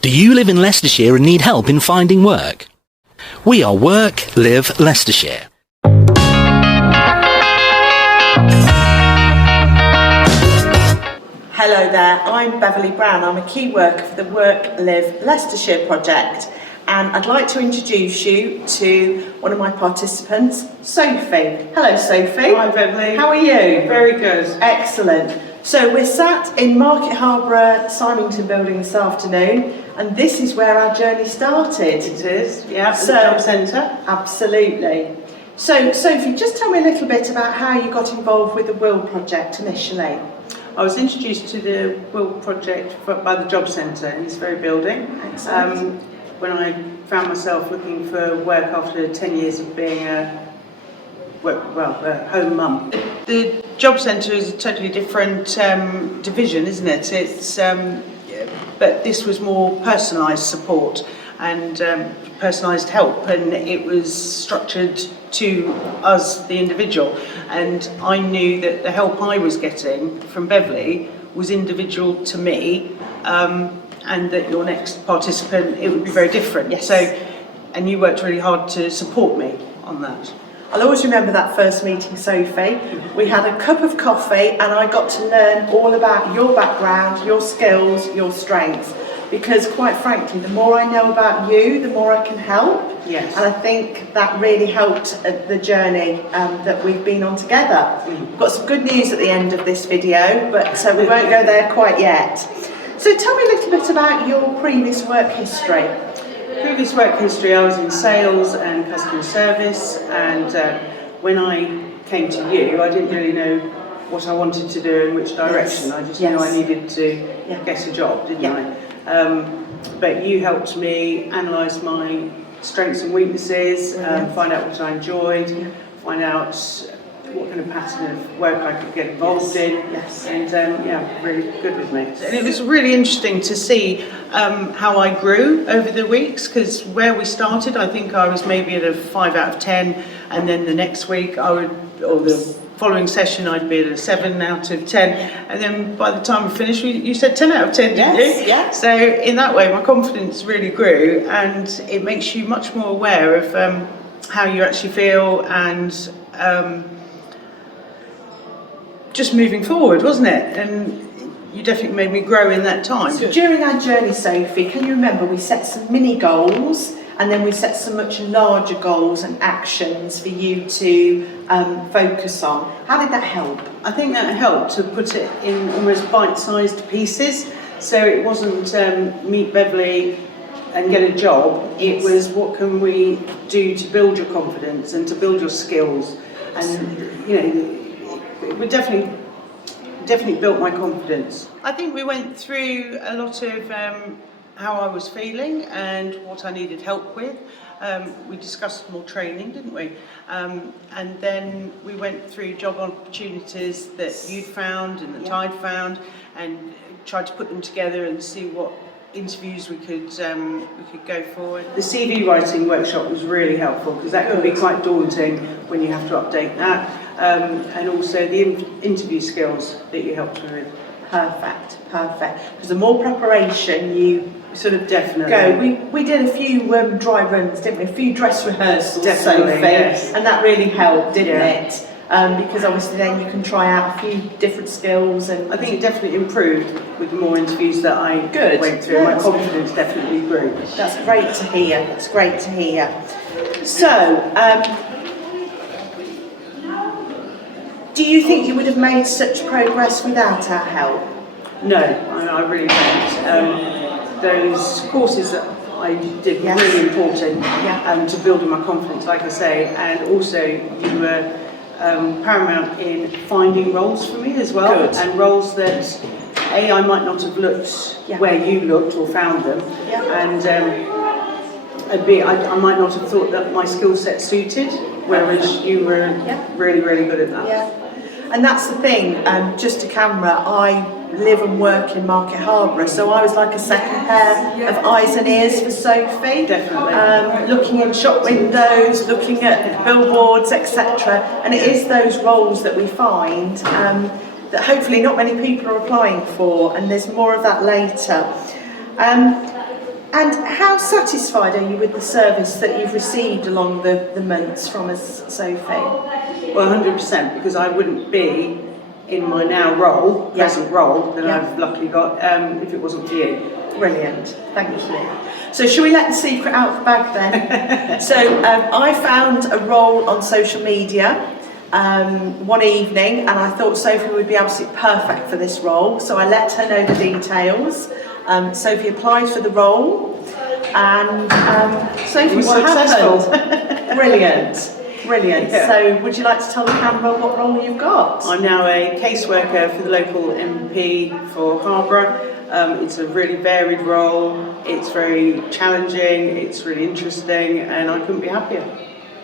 Do you live in Leicestershire and need help in finding work? We are Work Live Leicestershire. Hello there, I'm Beverley Brown. I'm a key worker for the Work Live Leicestershire project, and I'd like to introduce you to one of my participants, Sophie. Hello Sophie. Hi Beverley. How are you? Very good. Excellent. So we're sat in Market Harborough, Symington building this afternoon, and this is where our journey started. It is, yeah, So, the job centre. Absolutely. So Sophie, just tell me a little bit about how you got involved with the WiLL project initially. I was introduced to the WiLL project by the job centre in this very building. Excellent. When I found myself looking for work after 10 years of being a home mum. The job centre is a totally different division, isn't it? It's but this was more personalised support and personalised help, and it was structured to us, the individual. And I knew that the help I was getting from Beverley was individual to me, and that your next participant, it would be very different. Yes. So, and you worked really hard to support me on that. I'll always remember that first meeting, Sophie. We had a cup of coffee and I got to learn all about your background, your skills, your strengths. Because quite frankly, the more I know about you, the more I can help. Yes. And I think that really helped the journey that we've been on together. We've got some good news at the end of this video, but we won't go there quite yet. So tell me a little bit about your previous work history. Previous work history, I was in sales and customer service, and when I came to you, I didn't really know what I wanted to do and which direction. I just knew I needed to get a job, didn't I? But you helped me analyse my strengths and weaknesses, find out what I enjoyed, find out what kind of pattern of work I could get involved in, and really good with me. And it was really interesting to see how I grew over the weeks, because where we started, I think I was maybe at a 5 out of 10, and then the next week the following session I'd be at a 7 out of 10, and then by the time we finished, you said 10 out of 10, didn't you? Yeah. So in that way, my confidence really grew, and it makes you much more aware of how you actually feel and just moving forward, wasn't it? And you definitely made me grow in that time. So during our journey, Sophie, can you remember we set some mini goals and then we set some much larger goals and actions for you to focus on? How did that help? I think that helped to put it in almost bite-sized pieces. So it wasn't meet Beverley and get a job. It was what can we do to build your confidence and to build your skills. And it definitely built my confidence. I think we went through a lot of how I was feeling and what I needed help with. We discussed more training, didn't we? And then we went through job opportunities that you'd found and that I'd found, and tried to put them together and see what interviews we could go for. The CV writing workshop was really helpful, because that can be quite daunting when you have to update that, and also the interview skills that you helped me with. Perfect. Because the more preparation you sort of definitely go. We did a few dry runs, didn't we? A few dress rehearsals, definitely, Sophie, yes. And that really helped, didn't it? Because obviously then you can try out a few different skills, and I think it definitely improved with the more interviews that I went through. My confidence definitely grew. That's great to hear. That's great to hear. So, do you think you would have made such progress without our help? No, I really don't. Those courses that I did were really important to building my confidence, like I say, and also you were paramount in finding roles for me as well. Good. And roles that I might not have looked where you looked or found them, and I might not have thought that my skill set suited, whereas you were really, really good at that. Yeah. And that's the thing, just to camera, I live and work in Market Harborough, so I was like a second pair of eyes and ears for Sophie. Definitely. Looking in shop windows, looking at billboards, etc. And it is those roles that we find that hopefully not many people are applying for, and there's more of that later. And how satisfied are you with the service that you've received along the months from us, Sophie? Well, 100%, because I wouldn't be in my now role, present role, that I've luckily got, if it wasn't for you. Brilliant, thank you. So shall we let the secret out of the bag then? So I found a role on social media one evening, and I thought Sophie would be absolutely perfect for this role, so I let her know the details. Sophie applied for the role, and Sophie was successful. Brilliant. Brilliant. Yeah. So would you like to tell the camera what role you've got? I'm now a caseworker for the local MP for Harborough. It's a really varied role, it's very challenging, it's really interesting, and I couldn't be happier.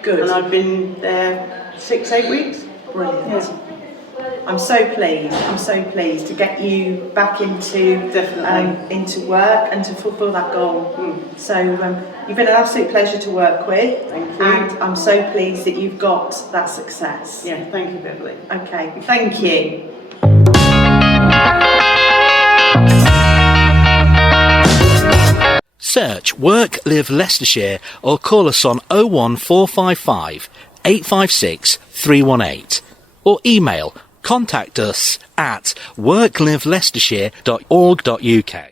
Good. And I've been there 6-8 weeks. Brilliant. Yeah. I'm so pleased to get you back into into work and to fulfil that goal. So you've been an absolute pleasure to work with. Thank you. And I'm so pleased that you've got that success. Yeah, thank you, Beverley. Okay, thank you. Search Work Live Leicestershire or call us on 01455 856 318 or email contact us at workliveleicestershire.org.uk.